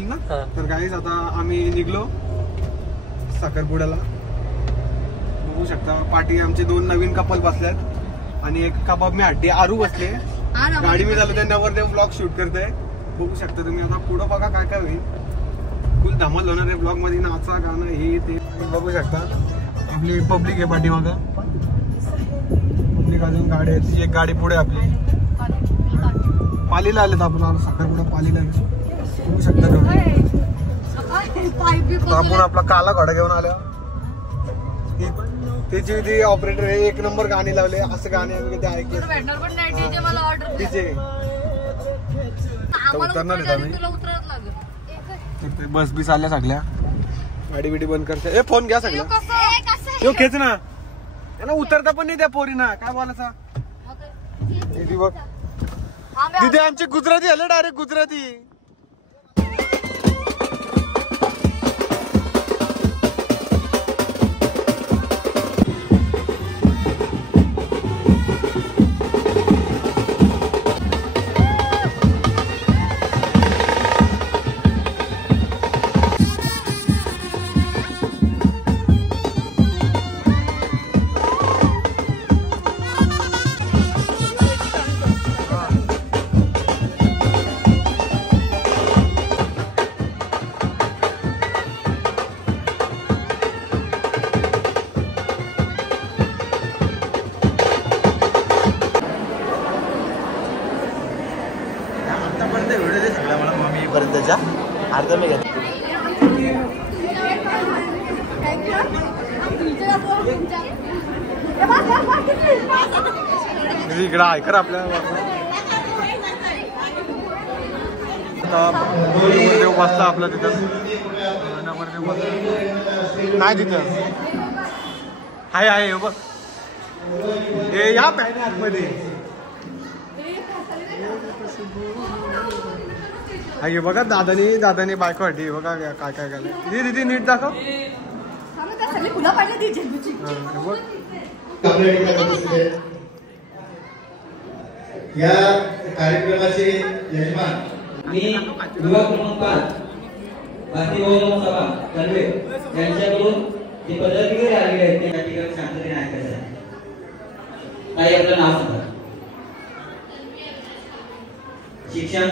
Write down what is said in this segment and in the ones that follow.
होईल ना. तर गाईज आता आम्ही निघलो साखरपुड्याला. बघू शकता पाठी आमचे 2 नवीन कपल बसल्यात आणि एक कबाब मी हड्डी आरू बसले. गाडी मी झालं त्यांना वर ब्लॉग शूट करते. बघू शकता तुम्ही. आता पुढं बघा काय काय होईल. फुल धमाल होणार आहे ब्लॉग मध्ये. नाचा गाणं हे ते बघू शकता. आपली पब्लिक आहे पाठीमागं. पब्लिक अजून गाडी आहे. तिची एक गाडी पुढे आपली पालीला आलेत. आपण साखरपुडा पालीला बघू शकता तुम्ही. आपण आपला काला घोडा घेऊन आलो. त्याची ती ऑपरेटर आहे. 1 नंबर गाणी लावले. असं गाणे आम्ही कधी ऐकले डीजे. उतरणार आहेत आम्ही. बस बी चालल्या सगळ्या. गाडी बिडी बंद करते. ए फोन घ्या सगळ्या. यो खेच ना. ना उतरता पण नाही त्या पोरीना. काय बोलायचा बघ. तिथे आमची गुजराती आले डायरेक्ट गुजराती. अर्धा मी घेतो. इकडं ऐकर आपल्या नवरदेव बसला आपला तिथं. नवरदेव बसला नाही तिथं. आहे बघ. हे या पॅन आतमध्ये. हे बघा दादानी बायको हटी. बघा काय काय केलं. दीदी नीट दाखव. या कार्यक्रमाचे यजमान मी युवा क्रमांक 5 भारतीय बहुजन सभा कन्वे यांच्याकडून जे पदाधिकारी आलेले आहेत त्या ठिकाणी शांततेने ऐकायचं आहे. ताई आपलं नाव सांगा. शिक्षण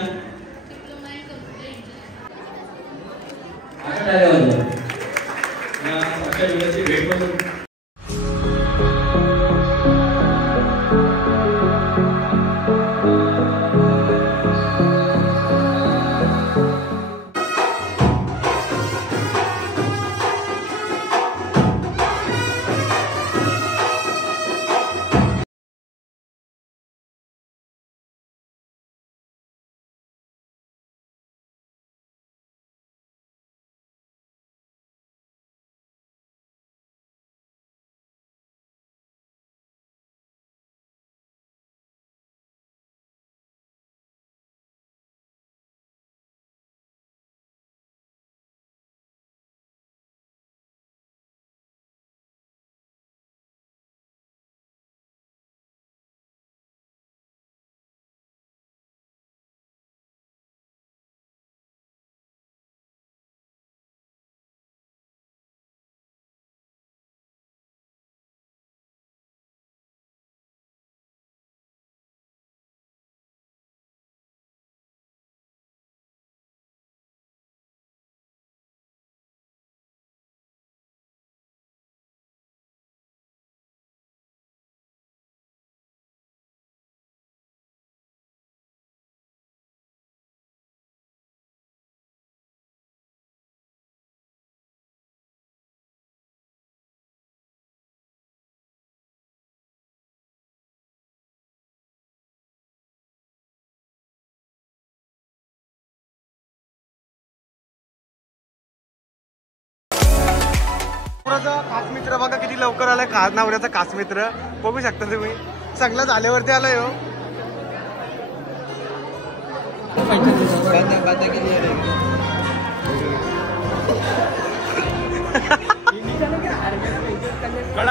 खास मित्र बघा किती लवकर आलाय. खास नवऱ्याचा खास मित्र बघू शकता तुम्ही. सगळं झाल्यावरती आलाय हो.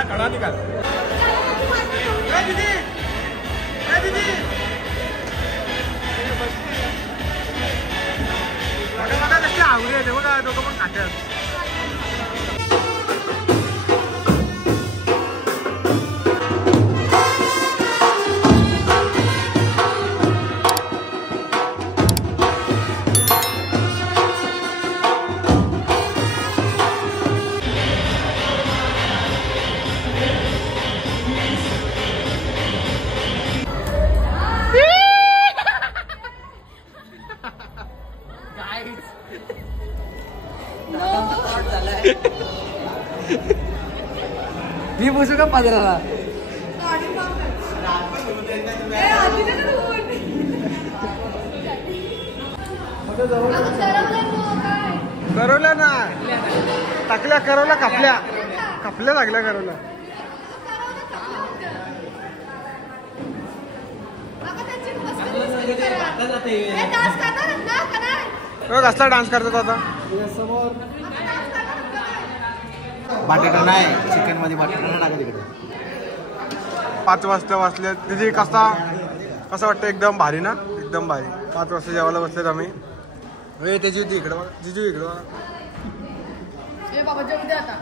कडा निकाल. दोघं पण खात्यात. मी बसू का पाजराला? करवल्या ना टाकल्या, करवल्या कापल्या, कापल्या लागल्या करवल्या. कसला डान्स करतात आता? बटाटा नाही, चिकन मध्ये बटाटा टाका तिकडे. 5 वाजता वाजले. तिथे कसं वाटतं? एकदम भारी ना, एकदम भारी. 5 वाजता जेवायला बसलेत आम्ही. त्याची होती इकडं, जिजू इकडं. बाबा जेवू दे आता.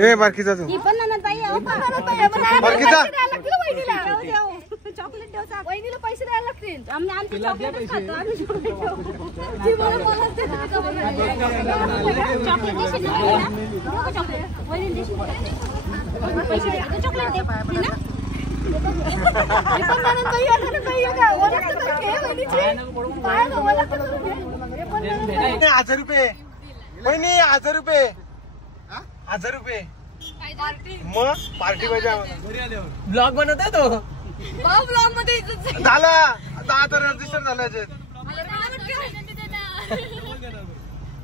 ए बारकीचा तू बारकीचा चॉकलेट देऊ सांग. वहिनीला पैसे द्यायला लागतील. आम्ही आमचे चॉकलेट खातो. आम्ही चॉकलेट देऊ. जी मला बोलत आहे चॉकलेट देशील ना? चॉकलेट वहिनी देशील पैसे दे. चॉकलेट दे ना. हे पण म्हणून ताई आता ताई का ओळख तर घे वहिनीची. काय ओळख तर घे. हे पण 1000 रुपये वहिनी 1000 रुपये 1000 रुपये मग पार्टी पाहिजे. ब्लॉग बनवता तो ब्लॉग मध्ये झाला 10 रजिस्टर झालं याच्यात.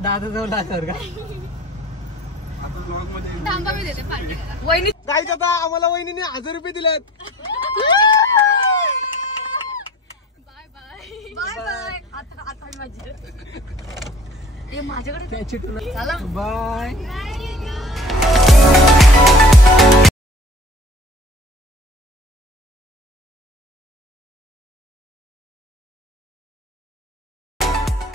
10,000 का? थांबा मी देते पार्टी. वहिनी जायचं आता आम्हाला. वहिनीने 1000 रुपये दिलेत. Bye bye bye bye. आता माझी माझ्याकडे बाय.